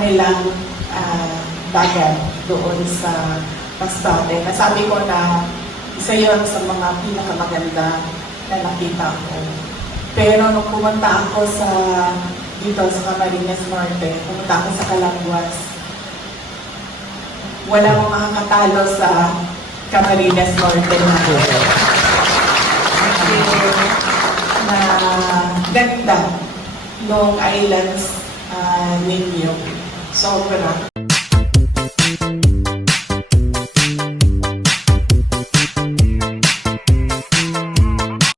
kanilang dagat doon sa Masbate. Nasabi ko na isa yon sa mga pinakamaganda na nakita ko. Pero nung pumunta ako dito sa Camarines Norte, pumunta ako sa Calanguas, walang makakatalo sa Camarines Norte na ganda ng islands ninyo. Sobra.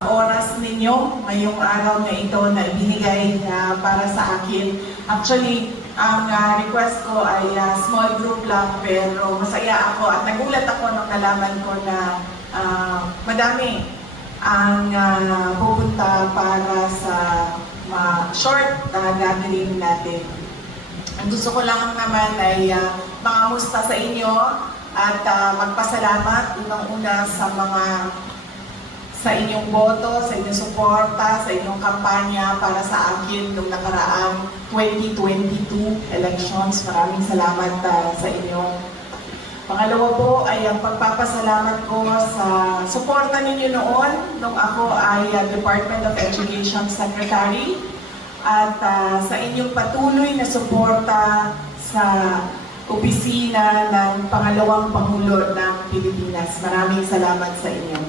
Oras ninyo ngayong araw na ito na ibinigay para sa akin. Actually, ang request ko ay small group lang, pero masaya ako at nagulat ako nung nalaman ko na madami ang pupunta para sa short gathering natin. Ang gusto ko lang naman ay mangamusta sa inyo at magpasalamat unang-una sa inyong boto, sa inyong suporta, sa inyong kampanya para sa akin noong nakaraang 2022 elections. Maraming salamat sa inyo. Pangalawa po ay ang pagpapasalamat ko sa suporta ninyo noon nung ako ay Department of Education Secretary at sa inyong patuloy na suporta sa opisina ng Pangalawang Pangulo ng Pilipinas. Maraming salamat sa inyo.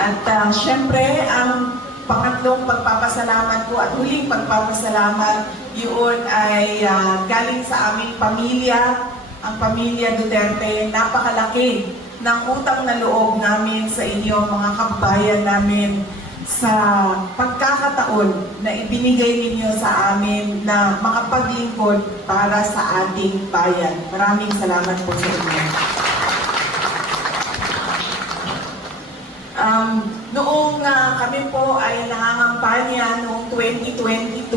At syempre, ang pangatlong pagpapasalamat ko at huling pagpapasalamat, yun ay galing sa aming pamilya, ang pamilya Duterte. Napakalaki ng utang na loob namin sa inyo, mga kababayan namin, sa pagkakataon na ibinigay ninyo sa amin na makapaglingkod para sa ating bayan. Maraming salamat po sa inyo. Noong kami po ay nangangampanya noong 2022,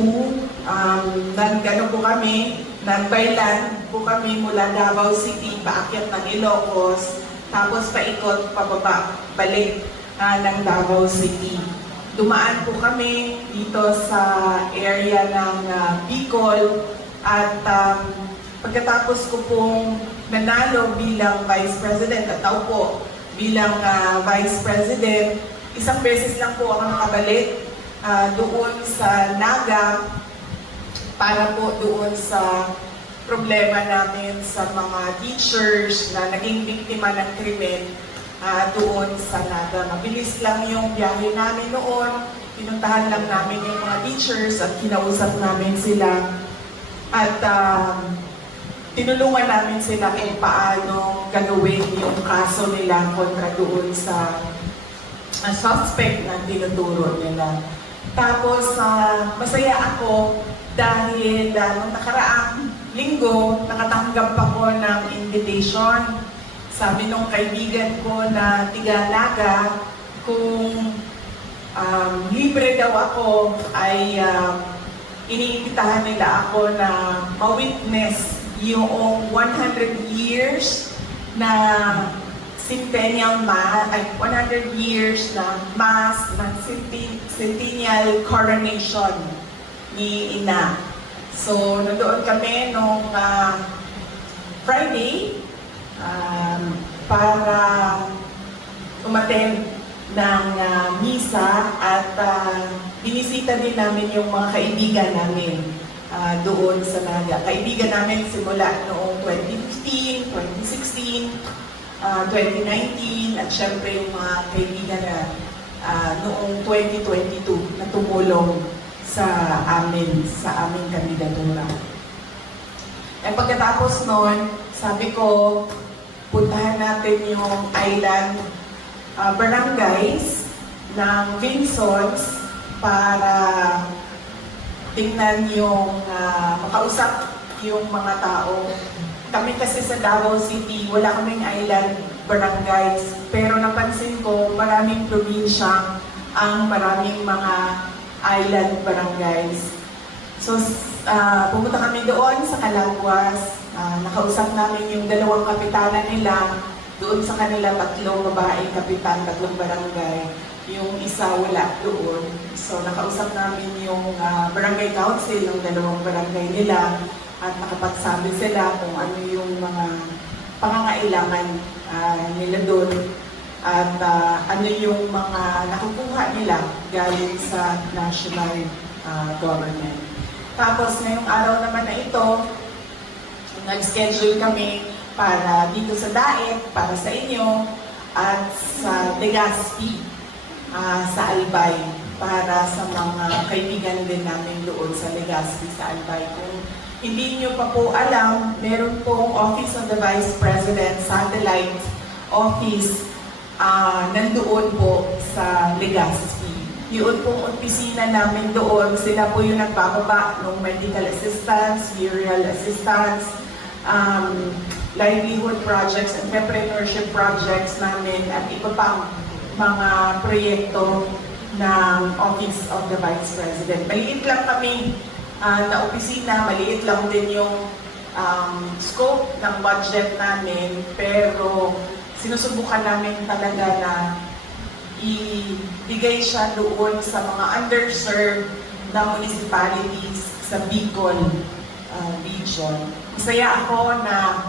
nagbaylan po kami mula Davao City, paakyat ng Ilocos, tapos paikot, pababa, balik ng Davao City. Dumaan po kami dito sa area ng Bicol at pagkatapos ko pong nanalo bilang Vice President at naupo bilang Vice President, isang beses lang po ako nakabalik doon sa Naga para po doon sa problema namin sa mga teachers na naging biktima ng krimen doon sa Naga. Mabilis lang yung biyahe namin noon. Pinuntahan lang namin yung mga teachers at kinausap namin sila. At tinulungan namin sila kung paano gagawin yung kaso nila kontra doon sa suspect na tinuturo nila. Tapos, masaya ako dahil nung nakaraang linggo, nakatanggap ako ng invitation. Sabi nung kaibigan ko na tiga-Naga, kung libre daw ako, ay iniimbitahan nila ako na ma-witness yung 100 years na centennial mass, 100 years na mass ng centennial coronation ni Ina. So, nandoon kami nung Friday para umattend ng misa at binisita din namin yung mga kaibigan namin doon sa Naga. Kaibigan namin simula noong 2015, 2016, 2019, at syempre yung mga kaibigan na noong 2022 na tumulong sa aming kandidatura. At pagkatapos noon, sabi ko, puntahan natin yung island barangays ng Vinsons para tingnan yung makausap yung mga tao. Kami kasi sa Davao City, wala kaming island barangays. Pero napansin ko, maraming probinsya ang maraming mga island barangays. So, pumunta kami doon sa Calanguas. Nakausap namin yung dalawang kapitana nila doon sa kanila, tatlong babaeng kapitan, tatlong barangay. yung isa wala doon. So nakausap namin yung barangay council ng dalawang barangay nila at nakapagsabi sila kung ano yung mga pangangailangan nila doon at ano yung mga nakukuha nila galing sa national government. Tapos ngayong araw naman na ito, nag-schedule kami para dito sa Daet, para sa inyo, at sa Legazpi, sa Albay, para sa mga kaibigan din namin doon sa Legazpi, sa Albay. Kung hindi nyo pa po alam, meron pong Office of the Vice President Satellite Office nandoon po sa Legazpi. Yun pong opisina namin doon, sila po yung nagbababa ng medical assistance, burial assistance, livelihood projects, entrepreneurship projects namin at iba pang mga proyekto ng Office of the Vice President. Maliit lang kami na opisina, maliit lang din yung scope ng budget namin, pero sinusubukan namin talaga na ibigay siya doon sa mga underserved na municipalities sa Bicol region. Masaya ako na,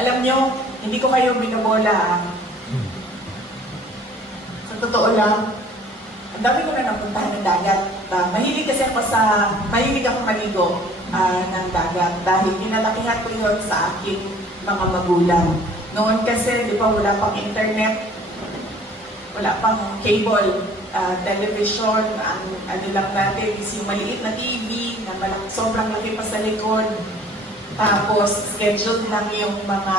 alam nyo, hindi ko kayo binabola. Sa totoo lang, ang dami ko na napuntahan ng dagat. Mahilig ako maligo ng dagat dahil pinalakihan ko yun sa aking mga magulang. Noon kasi, di ba, wala pang internet, wala pang cable, television, ano lang natin, is yung maliit na TV, na sobrang laki pa sa likod. Tapos, scheduled lang yung mga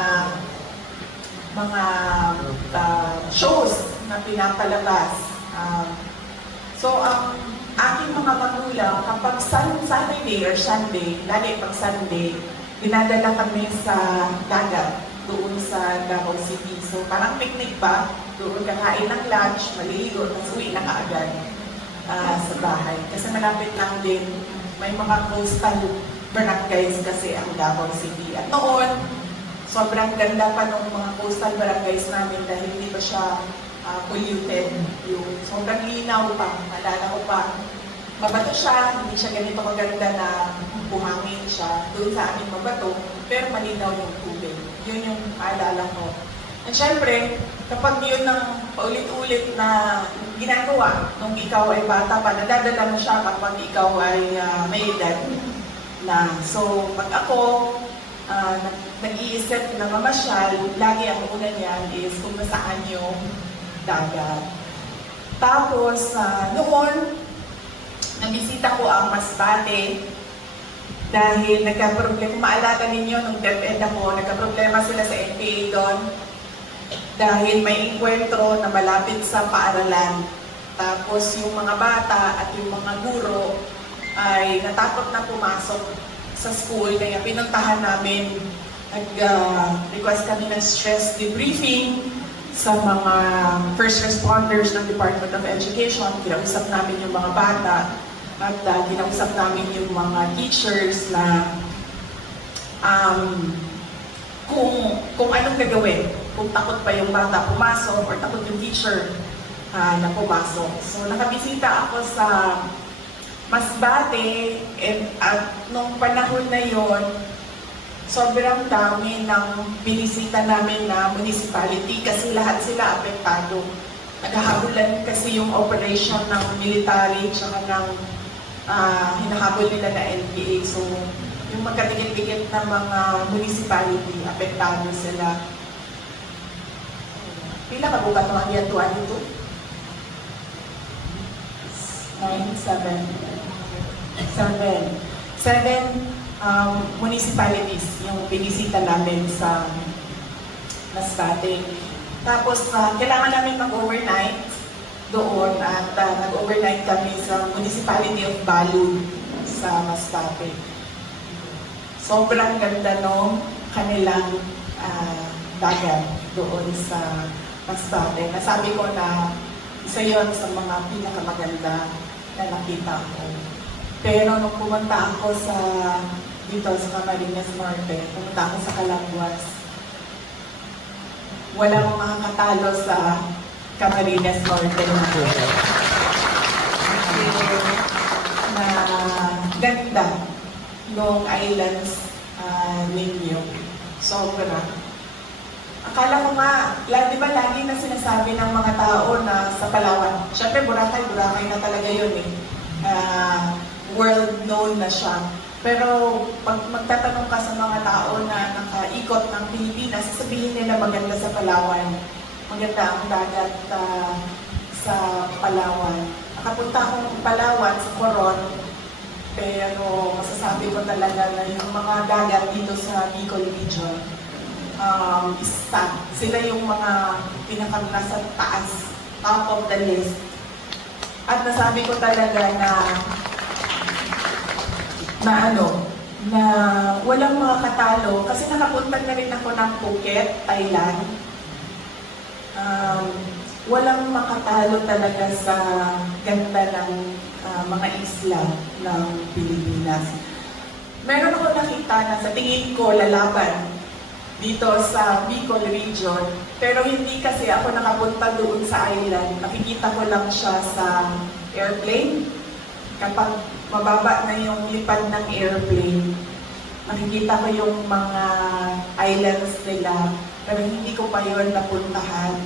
shows na pinapalabas. So, ang aking mga magulang, kapag Saturday or Sunday, lagi pag Sunday, dinadala kami sa dagat, doon sa Davao City. So, parang picnic pa, doon kakain ng lunch, maliligo, tapos uwi na kaagad sa bahay. Kasi malapit lang din, may mga coastal barangays kasi ang Davao City. At noon, sobrang ganda pa ng mga coastal barangays namin dahil hindi pa siya polluted. Yung sobrang linaw pa, naalala ko pa. Mabato siya, hindi siya ganito maganda na buhangin siya doon sa aming mabato, pero malinaw yung tubig. Yun yung maalala ko. At syempre, kapag yun ang paulit-ulit na ginagawa nung ikaw ay bata pa, nadadala mo siya kapag ikaw ay may edad na. So, pag ako nag-iisip na mamasyal, lagi ang una niyan is kung nasaan yung dagat. Tapos, noon, nabisita ko ang Masbate dahil nagka-problema, kung maalala ninyo, nung DepEd ako, nagka-problema sila sa NPA doon dahil may enkwentro na malapit sa paaralan. Tapos yung mga bata at yung mga guro ay natakot na pumasok sa school, kaya pinuntahan namin, nag-request kami ng stress debriefing sa mga first responders ng Department of Education. Kinausap namin yung mga bata at kinausap namin yung mga teachers na kung anong gagawin, kung takot pa yung bata pumasok or takot yung teacher na pumasok. So nakabisita ako sa Masbate at nung panahon na yon, sobrang dami ng binisita namin na municipality kasi lahat sila apektado. Naghahabulan kasi yung operation ng military tsaka ng hinahabol nila na NPA. So, yung magkatigit-tigit na mga municipality, apektado sila. Pila ka buka mga giyatuan dito? 7 municipalities yung binisita namin sa Masbate. Tapos, kailangan namin mag-overnight doon at nag-overnight kami sa Municipality of Balud sa Masbate. Sobrang ganda nung kanilang dagat doon sa Masbate. Nasabi ko na isa yon sa mga pinakamaganda na nakita ko. Pero nung pumunta ako dito sa Camarines Norte, pumunta ako sa Calanguas, walang makakatalo sa Camarines Norte natin. Na ganda nung islands ninyo. Sobra. Akala ko nga, di ba lagi na sinasabi ng mga tao na sa Palawan, syempre Boracay na talaga yun eh. World known na siya. Pero pag magtatanong ka sa mga tao na nakaikot ng Pilipinas, sasabihin nila maganda sa Palawan. Maganda ang dagat sa Palawan. Nakapunta akong Palawan sa Coron, pero masasabi ko talaga na yung mga dagat dito sa Bicol region, sila yung mga nasa taas, top of the list. At nasabi ko talaga na walang mga katalo kasi nakapunta na rin ako ng Phuket, Thailand. Walang makatalo talaga sa ganda ng mga isla ng Pilipinas. Meron ako nakita na sa tingin ko lalaban dito sa Bicol region, pero hindi kasi ako nakapunta doon sa island. Nakikita ko lang siya sa airplane. Kapag mababa na yung lipad ng airplane, nakikita ko yung mga islands nila, pero hindi ko pa yun napuntahan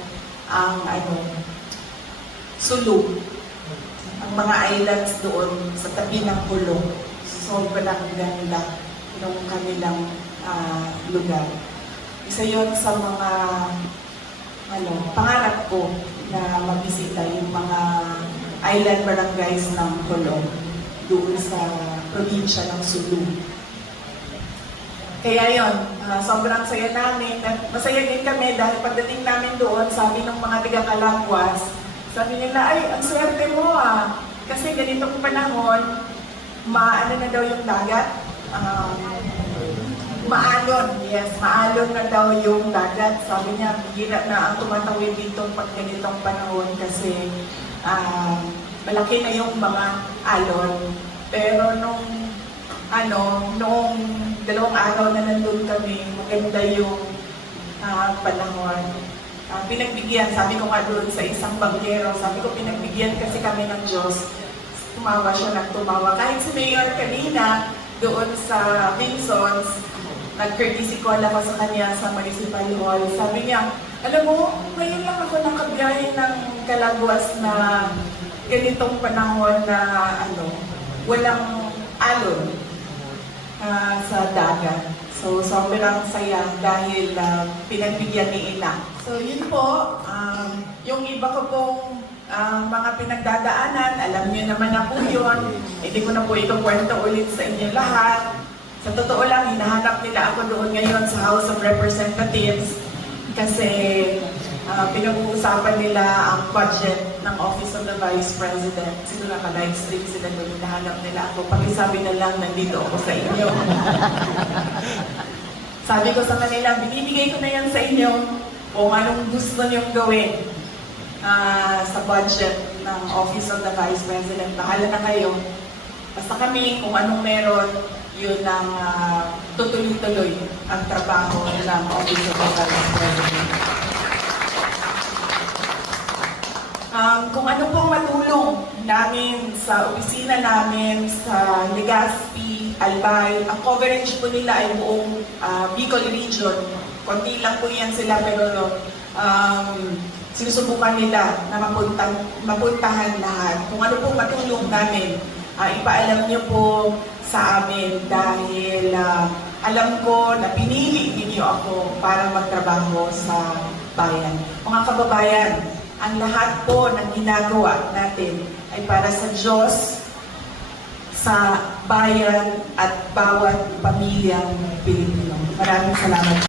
ang Sulu. Ang mga islands doon sa tabi ng Kulong. Sobrang ganda ng kanilang lugar. Isa yun sa mga pangarap ko na magbisita yung mga island barangays ng Kulong doon sa probinsya ng Sulu. Kaya yun, sobrang saya namin. Masaya din kami dahil pagdating namin doon, sabi ng mga taga-Calangguas, sabi nila, ay, ang swerte mo kasi ganitong panahon, maano na daw yung dagat. Maalon na daw yung dagat. Sabi niya, hirap na ang tumatawid dito pag ganitong panahon kasi malaki na yung mga alon. Pero nung 2 araw na nandun kami, maganda yung panahon. Pinagbigyan, sabi ko nga doon sa isang banggero, sabi ko pinagbigyan kasi kami ng Diyos. Tumawa siya ng tumawa. Kahit si Mayor kanina, doon sa Vinsons, nag-courtesy call ako sa kanya sa Municipal Hall. Sabi niya, alam mo, ngayon lang ako nakabiyahe ng Calangguas na ganitong panahon na walang alon sa dagat. So, sobrang saya dahil pinagbigyan ni Ina. So, yun po, yung iba ko pong mga pinagdadaanan, alam niyo naman na po yun. Hindi ko na po ito kwento ulit sa inyo lahat. Sa totoo lang, hinahanap nila ako doon ngayon sa House of Representatives kasi pinag-uusapan nila ang budget ng Office of the Vice President. Siguro naka-livestream sila doon, hinahanap nila ako. Pakisabi na lang, nandito ako sa inyo. Sabi ko sa kanila, binibigay ko na yan sa inyo kung anong gusto niyong gawin sa budget ng Office of the Vice President. Bahala na kayo. Basta kami, kung anong meron, yun ang tutuloy-tuloy ang trabaho ng Office of the Vice President. Kung ano pong matulong namin sa opisina namin, sa Legazpi, Albay, ang coverage po nila ay buong Bicol region. Konti lang po yan sila pero sinusubukan nila na mapuntahan lahat. Kung ano pong matulong namin, ipaalam niyo po sa amin dahil alam ko na pinili ninyo ako para magtrabaho sa bayan. Mga kababayan, ang lahat po ng ginagawa natin ay para sa Diyos, sa bayan at bawat pamilyang Pilipino. Maraming salamat.